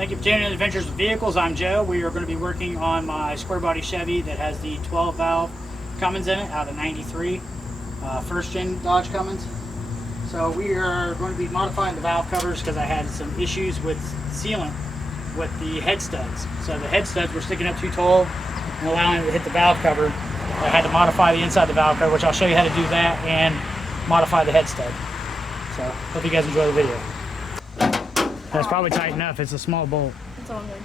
Thank you for tuning in to Adventures with Vehicles. I'm Joe. We are going to be working on my square body Chevy that has the 12 valve Cummins in it out of 93, first gen Dodge Cummins. So we are going to be modifying the valve covers because I had some issues with sealant with the head studs. So the head studs were sticking up too tall and allowing it to hit the valve cover. I had to modify the inside of the valve cover, which I'll show you how to do that and modify the head stud. So hope you guys enjoy the video. That's probably tight enough. It's a small bolt. It's all good.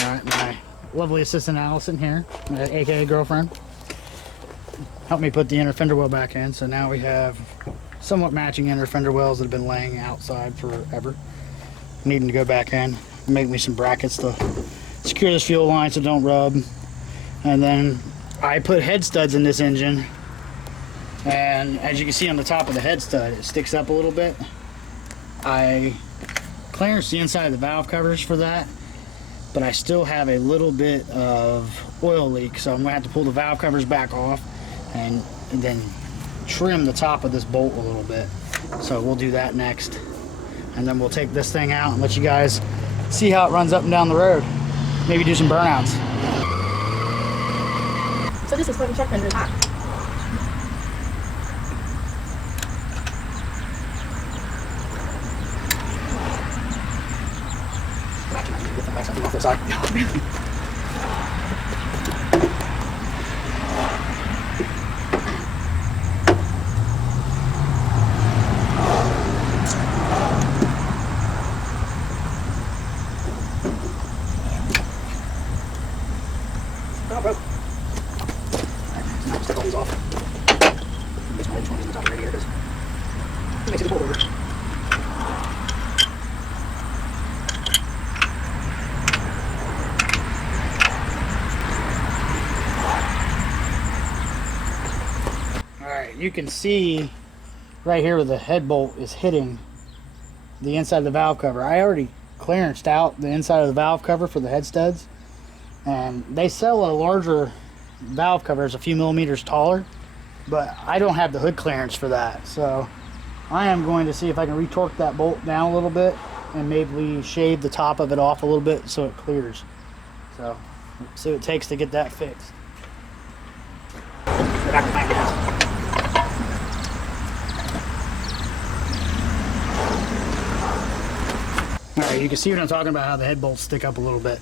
All right, my lovely assistant Allison here, aka girlfriend, helped me put the inner fender well back in. So now we have somewhat matching inner fender wells that have been laying outside forever. Needing to go back in, make me some brackets to secure this fuel line so don't rub. And then I put head studs in this engine, and as you can see on the top of the head stud, it sticks up a little bit. I clearanced the inside of the valve covers for that, but I still have a little bit of oil leak, so I'm gonna have to pull the valve covers back off and then trim the top of this bolt a little bit. So we'll do that next, and then we'll take this thing out and let you guys see how it runs up and down the road. Maybe do some burnouts. So this is for the check fender top. Oh, bro. Now stick all these off. Makes my edge on the top of the radiator. It makes it a pull over. Alright, you can see right here where the head bolt is hitting the inside of the valve cover. I already clearanced out the inside of the valve cover for the head studs. And they sell a larger valve cover, it's a few millimeters taller, but I don't have the hood clearance for that. So I am going to see if I can retorque that bolt down a little bit and maybe shave the top of it off a little bit so it clears. So let's see what it takes to get that fixed. Alright, you can see what I'm talking about, how the head bolts stick up a little bit.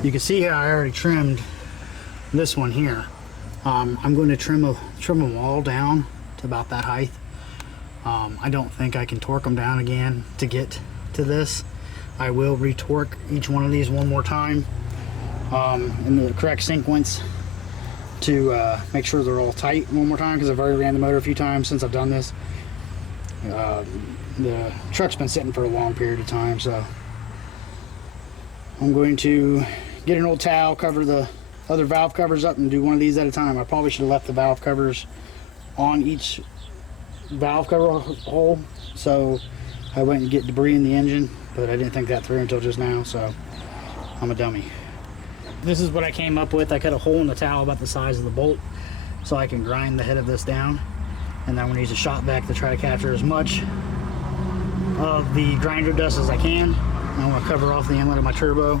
You can see how I already trimmed this one here. I'm going to trim them all down to about that height. I don't think I can torque them down again to get to this. I will retorque each one of these one more time in the correct sequence to make sure they're all tight one more time, because I've already ran the motor a few times since I've done this. The truck's been sitting for a long period of time, so I'm going to get an old towel, cover the other valve covers up, and do one of these at a time. I probably should have left the valve covers on each valve cover hole, so I wouldn't get debris in the engine, but I didn't think that through until just now, so I'm a dummy. This is what I came up with. I cut a hole in the towel about the size of the bolt so I can grind the head of this down, and then I'm going to use a shop vac to try to capture as much of the grinder dust as I can. I want to cover off the inlet of my turbo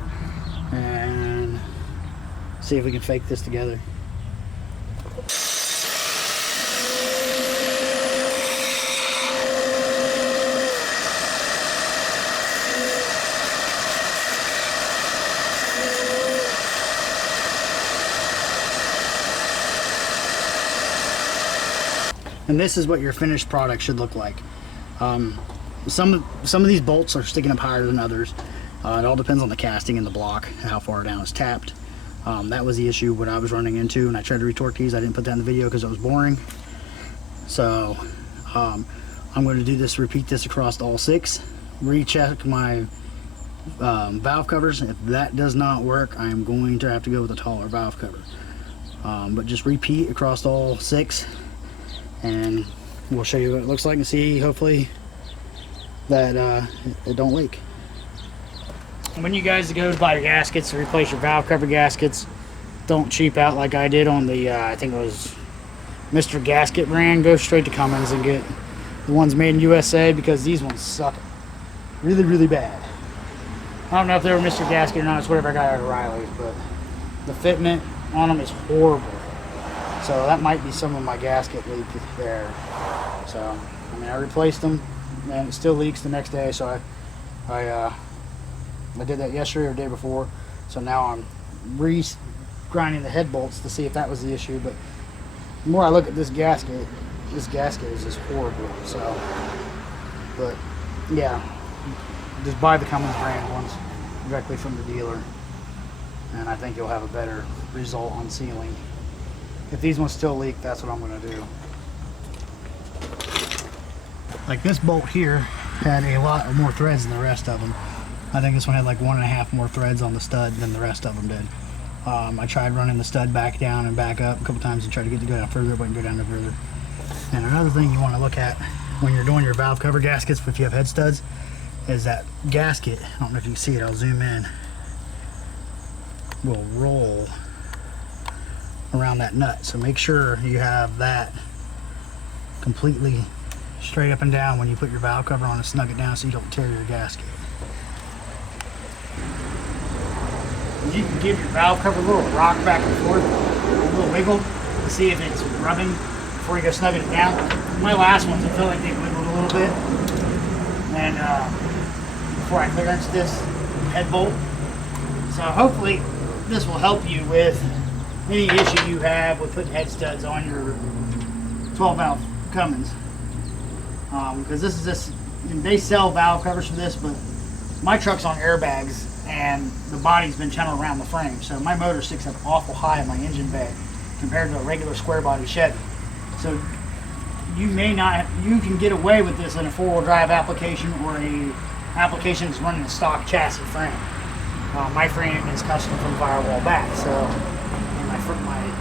and see if we can fake this together. And this is what your finished product should look like. Some of these bolts are sticking up higher than others. It all depends on the casting and the block and how far down it's tapped. That was the issue what I was running into, and I tried to retorque these. I didn't put that in the video because it was boring. So I'm going to do this, repeat this across all 6, recheck my valve covers. If that does not work, I'm going to have to go with a taller valve cover. But just repeat across all 6, and we'll show you what it looks like and see, hopefully, that it don't leak. When you guys go to buy your gaskets, to replace your valve cover gaskets, don't cheap out like I did on the, I think it was Mr. Gasket brand. Go straight to Cummins and get the ones made in USA, because these ones suck really, really bad. I don't know if they were Mr. Gasket or not. It's whatever I got out of Riley's, but the fitment on them is horrible. So that might be some of my gasket leak there. So, I mean, I replaced them, and it still leaks the next day. So I did that yesterday or the day before. So now I'm grinding the head bolts to see if that was the issue. But the more I look at this gasket is just horrible. So, but yeah, just buy the Cummins brand ones directly from the dealer, and I think you'll have a better result on sealing. If these ones still leak, that's what I'm going to do. Like this bolt here had a lot more threads than the rest of them. I think this one had like 1.5 more threads on the stud than the rest of them did. I tried running the stud back down and back up a couple times and tried to get it to go down further, it wouldn't go down no further. And another thing you want to look at when you're doing your valve cover gaskets, if you have head studs, is that gasket, I don't know if you can see it, I'll zoom in, will roll around that nut. So make sure you have that completely straight up and down when you put your valve cover on and snug it down so you don't tear your gasket. You can give your valve cover a little rock back and forth, a little wiggle, to see if it's rubbing before you go snugging it down. My last ones, I feel like they wiggled a little bit. And before I clearance this head bolt. So hopefully this will help you with any issue you have with putting head studs on your 12 valve Cummins. Because this is this, they sell valve covers for this, but my truck's on airbags and the body's been channeled around the frame. So my motor sticks up awful high in my engine bay compared to a regular square body Chevy. So you may not, you can get away with this in a 4-wheel drive application or a application that's running a stock chassis frame. My frame is custom from firewall back, so my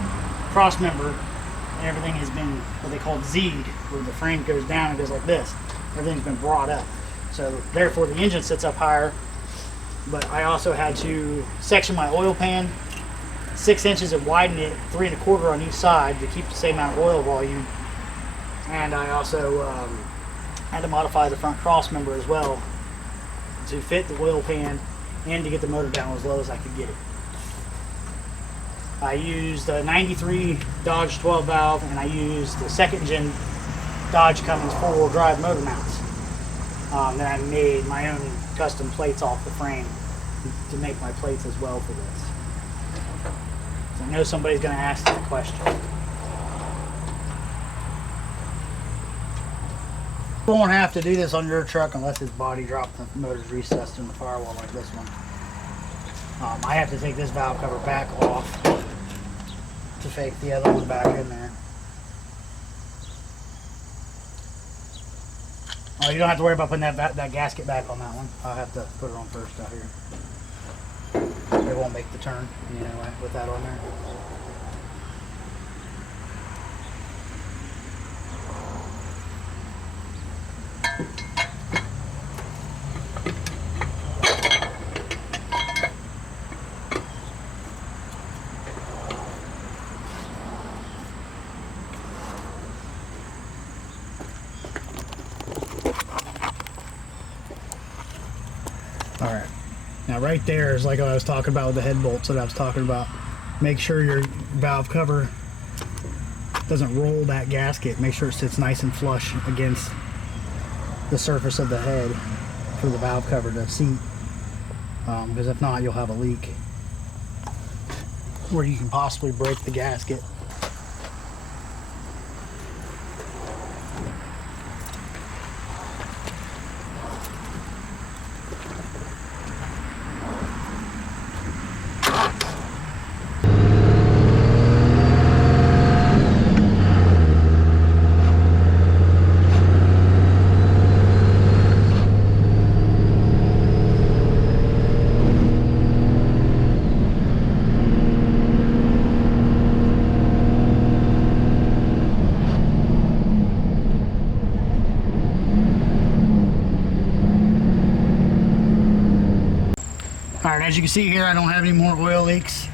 cross member and everything has been what they call Z'd, where the frame goes down and goes like this. Everything's been brought up, so therefore the engine sits up higher. But I also had to section my oil pan 6 inches and widen it 3 1/4 on each side to keep the same amount of oil volume. And I also had to modify the front cross member as well to fit the oil pan and to get the motor down as low as I could get it. I used a 93 Dodge 12 valve, and I used the second gen Dodge Cummins 4-wheel drive motor mounts. Then I made my own custom plates off the frame to make my plates as well for this. So I know somebody's going to ask that question. You won't have to do this on your truck unless it's body dropped and the motor's recessed in the firewall like this one. I have to take this valve cover back off to fake the other one back in there. Oh, you don't have to worry about putting that gasket back on that one. I'll have to put it on first out here. It won't make the turn anyway with that on there. Alright, now right there is like what I was talking about with the head bolts that I was talking about. Make sure your valve cover doesn't roll that gasket. Make sure it sits nice and flush against the surface of the head for the valve cover to seat. Because if not, you'll have a leak where you can possibly break the gasket. Alright, as you can see here, I don't have any more oil leaks.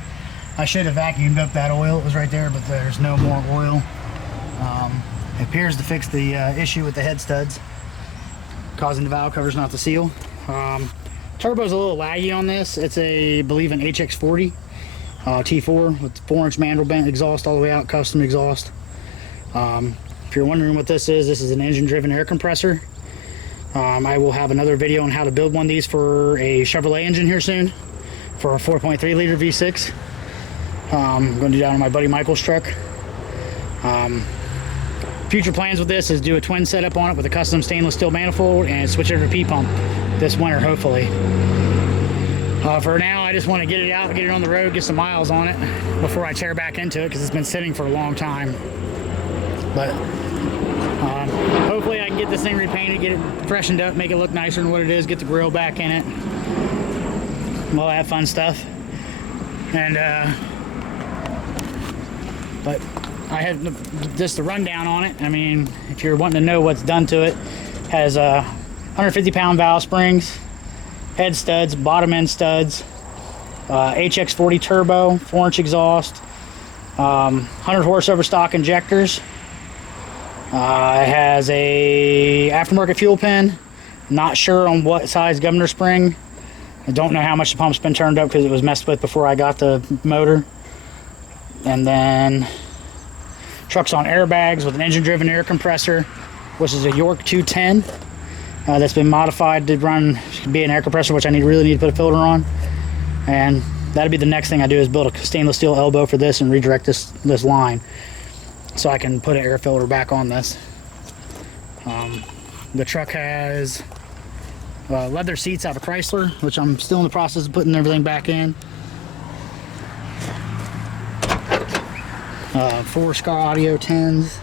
I should have vacuumed up that oil. It was right there, but there's no more oil. It appears to fix the issue with the head studs, causing the valve covers not to seal. Turbo's a little laggy on this. It's a, I believe, an HX40 T4 with 4-inch mandrel bent exhaust all the way out, custom exhaust. If you're wondering what this is an engine-driven air compressor. I will have another video on how to build one of these for a Chevrolet engine here soon, for a 4.3 liter V6. I'm going to do that on my buddy Michael's truck. Future plans with this is do a twin setup on it with a custom stainless steel manifold and switch over to P-pump this winter, hopefully. For now, I just want to get it out, get it on the road, get some miles on it before I tear back into it, because it's been sitting for a long time. But hopefully I can get this thing repainted, get it freshened up, make it look nicer than what it is, get the grill back in it, all that fun stuff. And but I have just the rundown on it. I mean, if you're wanting to know what's done to it, has 150-pound valve springs, head studs, bottom end studs, HX40 turbo, 4-inch exhaust, 100 horsepower stock injectors. It has a aftermarket fuel pen. Not sure on what size governor spring. I don't know how much the pump's been turned up because it was messed with before I got the motor. And then truck's on airbags with an engine-driven air compressor, which is a York 210 that's been modified to be an air compressor, which I really need to put a filter on. And that'll be the next thing I do, is build a stainless steel elbow for this and redirect this line so I can put an air filter back on this. The truck has leather seats out of Chrysler, which I'm still in the process of putting everything back in. 4 Scar Audio 10s,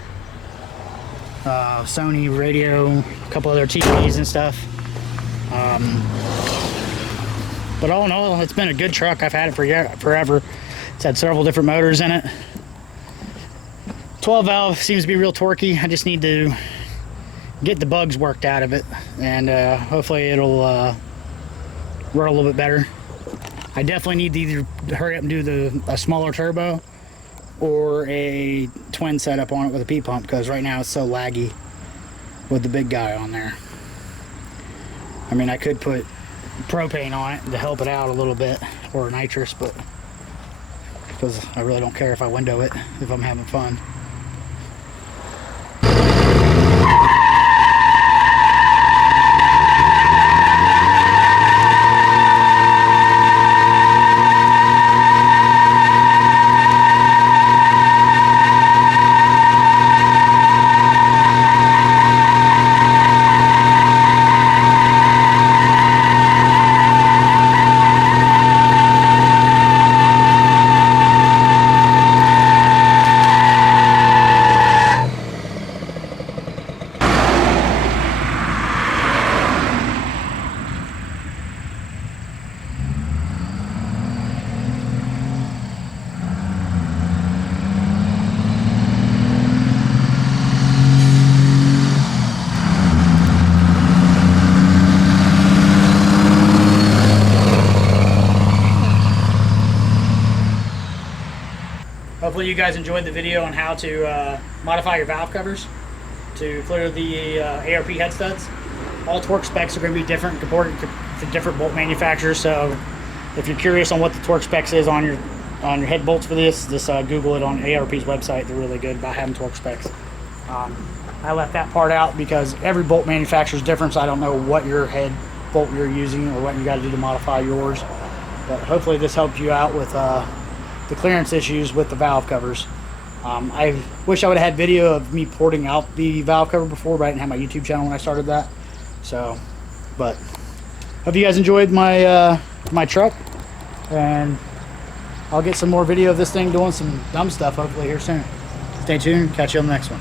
Sony radio, a couple other TVs and stuff. But all in all, it's been a good truck. I've had it for forever. It's had several different motors in it. 12 valve seems to be real torquey. I just need to get the bugs worked out of it, and hopefully it'll run a little bit better. I definitely need to either hurry up and do a smaller turbo or a twin setup on it with a P-pump, because right now it's so laggy with the big guy on there. I mean, I could put propane on it to help it out a little bit, or nitrous, but because I really don't care if I window it if I'm having fun. Hopefully you guys enjoyed the video on how to modify your valve covers to clear the ARP head studs. All torque specs are going to be different compared to different bolt manufacturers, so if you're curious on what the torque specs is on your head bolts for this, just Google it on ARP's website. They're really good about having torque specs. I left that part out because every bolt manufacturer is different, so I don't know what your head bolt you're using or what you got to do to modify yours. But hopefully this helped you out with the clearance issues with the valve covers. I wish I would have had video of me porting out the valve cover before, but I didn't have my YouTube channel when I started that. So, but hope you guys enjoyed my my truck, and I'll get some more video of this thing doing some dumb stuff hopefully here soon. Stay tuned, catch you on the next one.